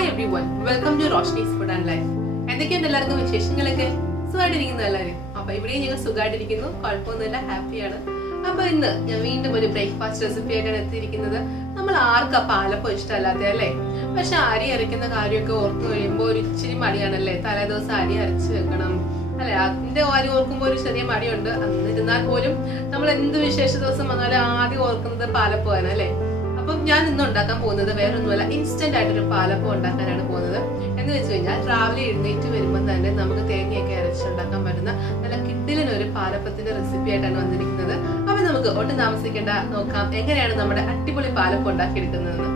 Hi everyone, welcome to Roshni's Food and Life. എന്തൊക്കെയുണ്ട് എല്ലാവർക്കും വിശേഷങ്ങളൊക്കെ? സുഖമായിട്ടിരിക്കുന്നു എല്ലാവരും. അപ്പോൾ ഇവിടെയും ഞങ്ങൾ സുഖമായിട്ടിരിക്കുന്നു, കുഴപ്പമൊന്നുമില്ല, ഹാപ്പിയാണ്. അപ്പോൾ ഇന്ന് ഞാൻ വീണ്ടും ഒരു ബ്രേക്ക്ഫാസ്റ്റ് റെസിപ്പി ആയിട്ടാണ് എത്തിയിരിക്കുന്നത്. നമ്മൾ ആർക്കാ പാലപ്പം ഇഷ്ടമല്ലാത്ത അല്ലേ? പക്ഷെ അരി അരയ്ക്കുന്ന കാര്യമൊക്കെ ഓർത്ത് കഴിയുമ്പോൾ ഒരു ഇച്ചിരി മടിയാണല്ലേ? തലേ ദിവസം അരി അരച്ച് വെക്കണം അല്ലെ? അതിന്റെ കാര്യം ഓർക്കുമ്പോൾ ഒരു ചെറിയ മടിയുണ്ട്. എന്നിരുന്നാൽ പോലും നമ്മൾ എന്ത് വിശേഷ ദിവസം വന്നാലും ആദ്യം ഓർക്കുന്നത് പാലപ്പമാണ് അല്ലേ? അപ്പം ഞാൻ ഇന്ന് ഉണ്ടാക്കാൻ പോകുന്നത് വേറൊന്നുമല്ല, ഇൻസ്റ്റന്റ് ആയിട്ടൊരു പാലപ്പം ഉണ്ടാക്കാനാണ് പോകുന്നത്. എന്ന് വെച്ച് കഴിഞ്ഞാൽ രാവിലെ എഴുന്നേറ്റ് വരുമ്പോൾ തന്നെ നമുക്ക് തേങ്ങയൊക്കെ അരച്ചുണ്ടാക്കാൻ പറ്റുന്ന നല്ല കിഡിലിനൊരു പാലപ്പത്തിന്റെ റെസിപ്പി ആയിട്ടാണ് വന്നിരിക്കുന്നത്. അപ്പൊ നമുക്ക് ഒട്ടും താമസിക്കേണ്ട, നോക്കാം എങ്ങനെയാണ് നമ്മുടെ അടിപൊളി പാലപ്പം ഉണ്ടാക്കിയെടുക്കുന്നതെന്ന്.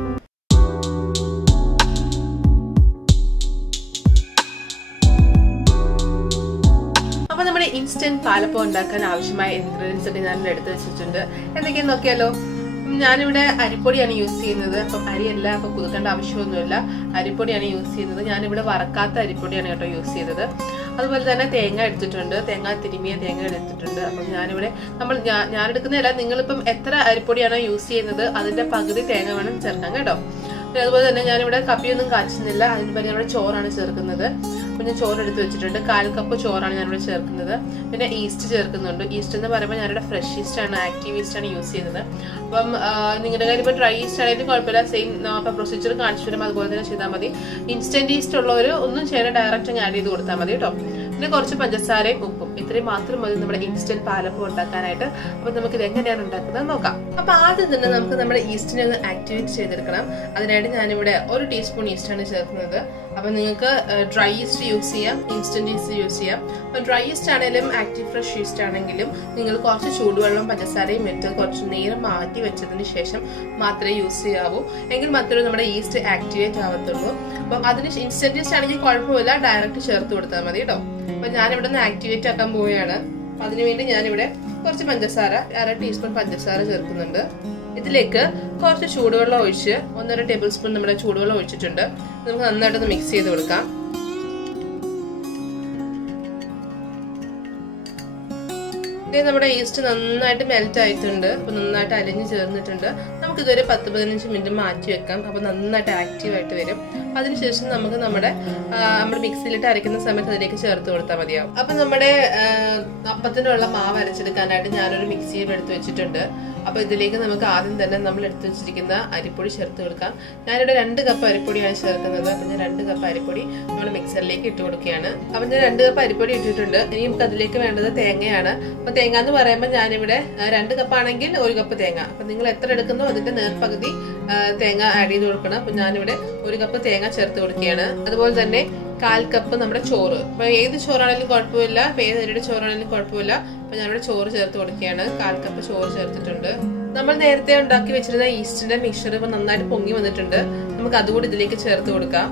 അപ്പൊ നമ്മുടെ ഇൻസ്റ്റന്റ് പാലപ്പം ഉണ്ടാക്കാൻ ആവശ്യമായ ഇൻഗ്രീഡിയൻസ് ഒക്കെ ഞാൻ എടുത്ത് വെച്ചിട്ടുണ്ട്. എന്തൊക്കെയാന്ന് നോക്കിയാലോ. ഞാനിവിടെ അരിപ്പൊടിയാണ് യൂസ് ചെയ്യുന്നത്. അപ്പം അരിയല്ല, അപ്പൊ കുതുക്കേണ്ട ആവശ്യമൊന്നുമില്ല. അരിപ്പൊടിയാണ് യൂസ് ചെയ്യുന്നത്. ഞാനിവിടെ വറക്കാത്ത അരിപ്പൊടിയാണ് കേട്ടോ യൂസ് ചെയ്തത്. അതുപോലെ തന്നെ തേങ്ങ എടുത്തിട്ടുണ്ട്, തേങ്ങ തിരുമിയ തേങ്ങ എടുത്തിട്ടുണ്ട്. അപ്പം ഞാനിവിടെ ഞാൻ എടുക്കുന്നതല്ല, നിങ്ങളിപ്പം എത്ര അരിപ്പൊടിയാണോ യൂസ് ചെയ്യുന്നത് അതിന്റെ പകുതി തേങ്ങ വേണം ചേർക്കാൻ കേട്ടോ. പിന്നെ അതുപോലെ തന്നെ ഞാനിവിടെ കപ്പിയൊന്നും കാച്ചുന്നില്ല, അതിന് പകരം ഇവിടെ ചോറാണ് ചേർക്കുന്നത്. അപ്പം ഞാൻ ചോറ് എടുത്ത് വെച്ചിട്ടുണ്ട്. 1/4 കപ്പ് ചോറാണ് ഞാനിവിടെ ചേർക്കുന്നത്. പിന്നെ ഈസ്റ്റ് ചേർക്കുന്നുണ്ട്. ഈസ്റ്റ് എന്ന് പറയുമ്പോൾ ഞാനിവിടെ ഫ്രഷ് ഈസ്റ്റ് ആണ്, ആക്റ്റീവ് ഈസ്റ്റ് ആണ് യൂസ് ചെയ്യുന്നത്. അപ്പം നിങ്ങളുടെ കാര്യം ഇപ്പോൾ ഡ്രൈ ഈസ്റ്റ് ആണെങ്കിലും കുഴപ്പമില്ല, സെയിം അപ്പം പ്രൊസീജിയർ കാണിച്ചു തരും, അതുപോലെ തന്നെ ചെയ്താൽ മതി. ഇൻസ്റ്റന്റ് ഈസ്റ്റ് ഉള്ളവർ ഒന്നും ചെയ്യണം, ഡയറക്റ്റ് ആഡ് ചെയ്ത് കൊടുത്താൽ മതി കേട്ടോ. പിന്നെ കുറച്ച് പഞ്ചസാരയും ഉപ്പും, ഇത്രയും മാത്രം മതി നമ്മുടെ ഇൻസ്റ്റന്റ് പാലപ്പം ഉണ്ടാക്കാനായിട്ട്. അപ്പൊ നമുക്ക് ഇത് എങ്ങനെയാണ് ഉണ്ടാക്കുന്നത് നോക്കാം. അപ്പൊ ആദ്യം തന്നെ നമുക്ക് നമ്മുടെ ഈസ്റ്റിനെ ഒന്ന് ആക്ടിവേറ്റ് ചെയ്തെടുക്കണം. അതിനായിട്ട് ഞാനിവിടെ 1 ടീസ്പൂൺ ഈസ്റ്റ് ആണ് ചേർക്കുന്നത്. അപ്പൊ നിങ്ങൾക്ക് ഡ്രൈ ഈസ്റ്റ് യൂസ് ചെയ്യാം, ഇൻസ്റ്റന്റ് ഈസ്റ്റ് യൂസ് ചെയ്യാം. അപ്പൊ ഡ്രൈ ഈസ്റ്റ് ആണെങ്കിലും ആക്റ്റീവ് ഫ്രഷ് ഈസ്റ്റ് ആണെങ്കിലും നിങ്ങൾ കുറച്ച് ചൂടുവെള്ളം പഞ്ചസാരയും ഇട്ട് കുറച്ച് നേരം മാറ്റി വെച്ചതിന് ശേഷം മാത്രമേ യൂസ് ചെയ്യാവൂ. എങ്കിൽ മാത്രമേ നമ്മുടെ ഈസ്റ്റ് ആക്ടിവേറ്റ് ആവത്തുള്ളൂ. അപ്പൊ അതിന് ഇൻസ്റ്റന്റ് ഈസ്റ്റ് ആണെങ്കിൽ കുഴപ്പമില്ല, ഡയറക്റ്റ് ചേർത്ത് കൊടുത്താൽ മതി കേട്ടോ. അപ്പൊ ഞാനിവിടെ നിന്ന് ആക്ടിവേറ്റ് ആക്കാൻ പോവുകയാണ്. അതിനുവേണ്ടി ഞാനിവിടെ കുറച്ച് പഞ്ചസാര, 1/2 ടീസ്പൂൺ പഞ്ചസാര ചേർക്കുന്നുണ്ട്. ഇതിലേക്ക് കുറച്ച് ചൂടുവെള്ളം ഒഴിച്ച് 1.5 ടേബിൾ സ്പൂൺ നമ്മുടെ ചൂടുവെള്ളം ഒഴിച്ചിട്ടുണ്ട്. നമുക്ക് നന്നായിട്ടൊന്ന് മിക്സ് ചെയ്ത് കൊടുക്കാം. നമ്മുടെ ഈസ്റ്റ് നന്നായിട്ട് മെൽറ്റ് ആയിട്ടുണ്ട്. അപ്പൊ നന്നായിട്ട് അലിഞ്ഞ് ചേർന്നിട്ടുണ്ട്. നമുക്കിതൊരു 10-15 മിനിറ്റ് മാറ്റി വെക്കാം. അപ്പൊ നന്നായിട്ട് ആക്റ്റീവ് ആയിട്ട് വരും. അതിനുശേഷം നമുക്ക് നമ്മുടെ മിക്സിയിലിട്ട് അരയ്ക്കുന്ന സമയത്ത് അതിലേക്ക് ചേർത്ത് കൊടുത്താൽ മതിയാവും. അപ്പൊ നമ്മുടെ അപ്പത്തിനുള്ള മാവ് അരച്ചെടുക്കാനായിട്ട് ഞാനൊരു മിക്സിയിൽ എടുത്ത് വെച്ചിട്ടുണ്ട്. അപ്പൊ ഇതിലേക്ക് നമുക്ക് ആദ്യം തന്നെ നമ്മൾ എടുത്തു വെച്ചിരിക്കുന്ന അരിപ്പൊടി ചേർത്ത് കൊടുക്കാം. ഞാനിവിടെ 2 കപ്പ് അരിപ്പൊടിയാണ് ചേർക്കുന്നത്. അപ്പൊ ഞാൻ 2 കപ്പ് അരിപ്പൊടി നമ്മൾ മിക്സറിലേക്ക് ഇട്ട് കൊടുക്കുകയാണ്. അപ്പൊ ഞാൻ 2 കപ്പ് അരിപ്പൊടി ഇട്ടിട്ടുണ്ട്. ഇനി നമുക്ക് അതിലേക്ക് വേണ്ടത് തേങ്ങയാണ്. അപ്പൊ തേങ്ങ എന്ന് പറയുമ്പോൾ ഞാനിവിടെ 2 കപ്പ് ആണെങ്കിൽ 1 കപ്പ് തേങ്ങ. അപ്പൊ നിങ്ങൾ എത്ര എടുക്കുന്നോ അതിന്റെ നേർപകുതി തേങ്ങ ആഡ് ചെയ്ത് കൊടുക്കണം. അപ്പൊ ഞാനിവിടെ 1 കപ്പ് തേങ്ങ ചേർത്ത് കൊടുക്കുകയാണ്. അതുപോലെ തന്നെ 1/4 കപ്പ് നമ്മുടെ ചോറ്. അപ്പൊ ഏത് ചോറാണെങ്കിലും കുഴപ്പമില്ല, ഏത് അരിയുടെ ചോറാണെങ്കിലും കുഴപ്പമില്ല. അപ്പൊ ഞാനിവിടെ ചോറ് ചേർത്ത് കൊടുക്കുകയാണ്. 1/4 കപ്പ് ചോറ് ചേർത്തിട്ടുണ്ട്. നമ്മൾ നേരത്തെ ഉണ്ടാക്കി വെച്ചിരുന്ന ഈസ്റ്റിന്റെ മിക്സർ ഇപ്പൊ നന്നായിട്ട് പൊങ്ങി വന്നിട്ടുണ്ട്. നമുക്ക് അതുകൂടി ഇതിലേക്ക് ചേർത്ത് കൊടുക്കാം.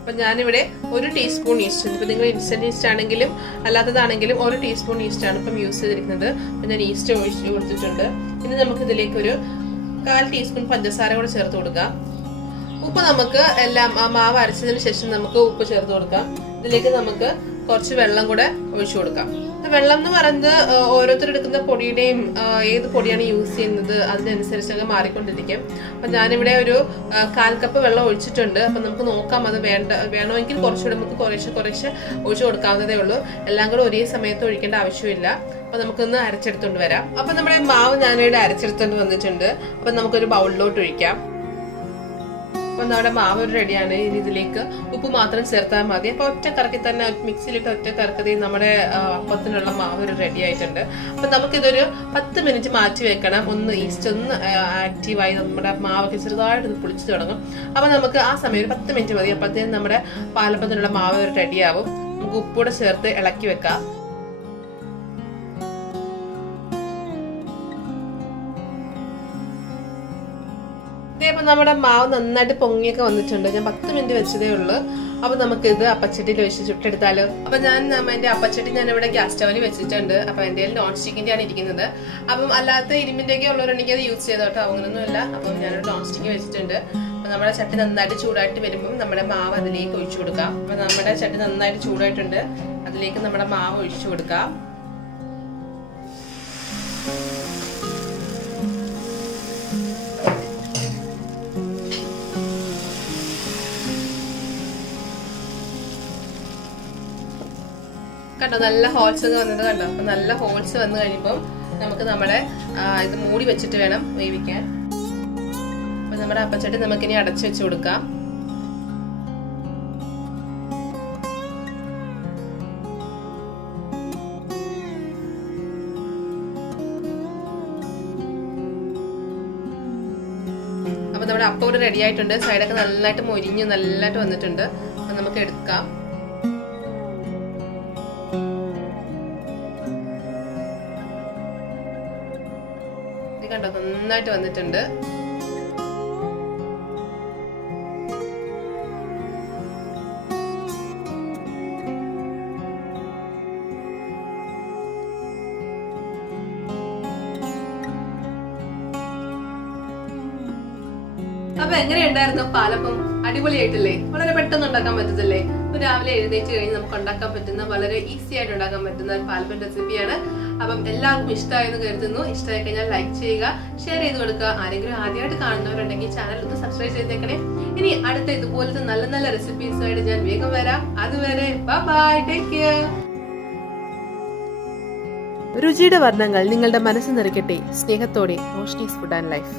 അപ്പൊ ഞാനിവിടെ 1 ടീസ്പൂൺ ഈസ്റ്റ്, ഇപ്പൊ നിങ്ങൾ ഇൻസ്റ്റന്റ് ഈസ്റ്റ് ആണെങ്കിലും അല്ലാത്തതാണെങ്കിലും 1 ടീസ്പൂൺ ഈസ്റ്റ് ആണ് ഇപ്പം യൂസ് ചെയ്തിരിക്കുന്നത്. അപ്പൊ ഞാൻ ഈസ്റ്റ് ഒഴിച്ച് കൊടുത്തിട്ടുണ്ട്. ഇനി നമുക്ക് ഇതിലേക്ക് ഒരു 1/4 ടീസ്പൂൺ പഞ്ചസാര കൂടെ ചേർത്ത് കൊടുക്കാം. ഉപ്പ് നമുക്ക് എല്ലാം മാവ് അരച്ചതിന് ശേഷം നമുക്ക് ഉപ്പ് ചേർത്ത് കൊടുക്കാം. ഇതിലേക്ക് നമുക്ക് കുറച്ച് വെള്ളം കൂടെ ഒഴിച്ചു കൊടുക്കാം. വെള്ളം എന്ന് പറയുന്നത് ഓരോരുത്തർ എടുക്കുന്ന പൊടിയുടെയും ഏത് പൊടിയാണ് യൂസ് ചെയ്യുന്നത് അതിനനുസരിച്ചൊക്കെ മാറിക്കൊണ്ടിരിക്കും. അപ്പൊ ഞാനിവിടെ ഒരു 1/4 കപ്പ് വെള്ളം ഒഴിച്ചിട്ടുണ്ട്. അപ്പൊ നമുക്ക് നോക്കാം, അത് വേണമെങ്കിൽ കുറച്ചുകൂടെ നമുക്ക് കുറേശ്ശെ ഒഴിച്ചു കൊടുക്കാവുന്നതേ ഉള്ളൂ. എല്ലാം കൂടെ ഒരേ സമയത്ത് ഒഴിക്കേണ്ട ആവശ്യമില്ല. അപ്പൊ നമുക്കൊന്ന് അരച്ചെടുത്തോണ്ട് വരാം. അപ്പൊ നമ്മുടെ മാവ് ഞാനിവിടെ അരച്ചെടുത്തോണ്ട് വന്നിട്ടുണ്ട്. അപ്പൊ നമുക്കൊരു ബൗളിലോട്ട് ഒഴിക്കാം. അപ്പൊ നമ്മുടെ മാവ് റെഡിയാണ്. ഇനി ഇതിലേക്ക് ഉപ്പ് മാത്രം ചേർത്താൽ മതി. അപ്പൊ ഒറ്റ കറക്കി തന്നെ മിക്സിയിലിട്ട് ഒറ്റ കറക്കതി നമ്മുടെ അപ്പത്തിനുള്ള മാവ് റെഡി ആയിട്ടുണ്ട്. അപ്പൊ നമുക്കിതൊരു 10 മിനിറ്റ് മാറ്റി വെക്കണം. ഒന്ന് ഈസ്റ്റ് ഒന്ന് ആക്റ്റീവായി നമ്മുടെ മാവൊക്കെ ചെറുതായിട്ട് പൊളിച്ചു തുടങ്ങും. അപ്പൊ നമുക്ക് ആ സമയം ഒരു 10 മിനിറ്റ് മതി. അപ്പോഴത്തേനും നമ്മുടെ പാലപ്പത്തിനുള്ള മാവ് റെഡിയാവും. നമുക്ക് ഉപ്പൂടെ ചേർത്ത് ഇളക്കി വെക്കാം. ഇതേപോലെ നമ്മുടെ മാവ് നന്നായിട്ട് പൊങ്ങിയൊക്കെ വന്നിട്ടുണ്ട്. ഞാൻ 10 മിനിറ്റ് വെച്ചതേ ഉള്ളൂ. അപ്പൊ നമുക്ക് ഇത് അപ്പച്ചട്ടിയിൽ വെച്ച് ചുട്ടെടുത്താലോ. അപ്പൊ ഞാൻ എന്റെ അപ്പച്ചട്ടി ഞാൻ ഇവിടെ ഗ്യാസ് സ്റ്റവിൽ വെച്ചിട്ടുണ്ട്. അപ്പൊ എന്റെ നോൺ സ്റ്റിക്കിന്റെ ആണ് ഇരിക്കുന്നത്. അപ്പം അല്ലാത്ത ഇരുമ്പിന്റെ ഒക്കെ ഉള്ളവരുണ്ടെങ്കിൽ അത് യൂസ് ചെയ്തോട്ടോ, അങ്ങനൊന്നുമില്ല. അപ്പം ഞാനൊരു നോൺ സ്റ്റിക്ക് വെച്ചിട്ടുണ്ട്. അപ്പൊ നമ്മുടെ ചട്ടി നന്നായിട്ട് ചൂടായിട്ട് വരുമ്പോൾ നമ്മുടെ മാവ് അതിലേക്ക് ഒഴിച്ചു കൊടുക്കാം. അപ്പൊ നമ്മുടെ ചട്ടി നന്നായിട്ട് ചൂടായിട്ടുണ്ട്. അതിലേക്ക് നമ്മുടെ മാവ് ഒഴിച്ചു കൊടുക്കാം. കണ്ടോ നല്ല ഹോൾസ് ഒക്കെ വന്നത് കണ്ടോ. അപ്പൊ നല്ല ഹോൾസ് വന്നു കഴിയുമ്പോൾ നമുക്ക് നമ്മുടെ ഇത് മൂടി വെച്ചിട്ട് വേണം വേവിക്കാൻ. അപ്പൊ നമ്മുടെ അപ്പച്ചട്ടി നമുക്കിനി അടച്ചു വെച്ച് കൊടുക്കാം. അപ്പൊ നമ്മുടെ അപ്പം ഇവിടെ റെഡി ആയിട്ടുണ്ട്. സൈഡൊക്കെ നല്ലതായിട്ട് മൊരിഞ്ഞ് നല്ലതായിട്ട് വന്നിട്ടുണ്ട്. അപ്പൊ നമുക്ക് എടുക്കാം. ഇത് കണ്ടോ നന്നായിട്ട് വന്നിട്ടുണ്ട്. അപ്പൊ എങ്ങനെയുണ്ടായിരുന്നു പാലപ്പം? അടിപൊളിയായിട്ടില്ലേ? വളരെ പെട്ടെന്ന് ഉണ്ടാക്കാൻ പറ്റത്തില്ലേ? ഇപ്പൊ രാവിലെ എഴുന്നേറ്റ് കഴിഞ്ഞ് നമുക്ക് ഉണ്ടാക്കാൻ പറ്റുന്ന വളരെ ഈസി ആയിട്ട് ഉണ്ടാക്കാൻ പറ്റുന്ന പാലപ്പം റെസിപ്പിയാണ്. അപ്പം എല്ലാവർക്കും ഇഷ്ടമായെന്ന് കരുതുന്നു. ഇഷ്ടമായി കഴിഞ്ഞാൽ ലൈക്ക് ചെയ്യുക, ഷെയർ ചെയ്ത് കൊടുക്കുക. ആരെങ്കിലും ആദ്യമായിട്ട് കാണുന്നവരുണ്ടെങ്കിൽ ചാനൽ ഒന്ന് സബ്സ്ക്രൈബ് ചെയ്തേക്കണേ. ഇനി അടുത്ത ഇതുപോലത്തെ നല്ല നല്ല റെസിപ്പീസായിട്ട് ഞാൻ വേഗം വരാം. അതുവരെ ബൈ, ടേക്ക് കെയർ. രുചിയുടെ വർണ്ണങ്ങൾ നിങ്ങളുടെ മനസ്സ് നിറയ്ക്കട്ടെ. സ്നേഹത്തോടെ റോഷ്നീസ് ഫുഡ് ആൻഡ് ലൈഫ്.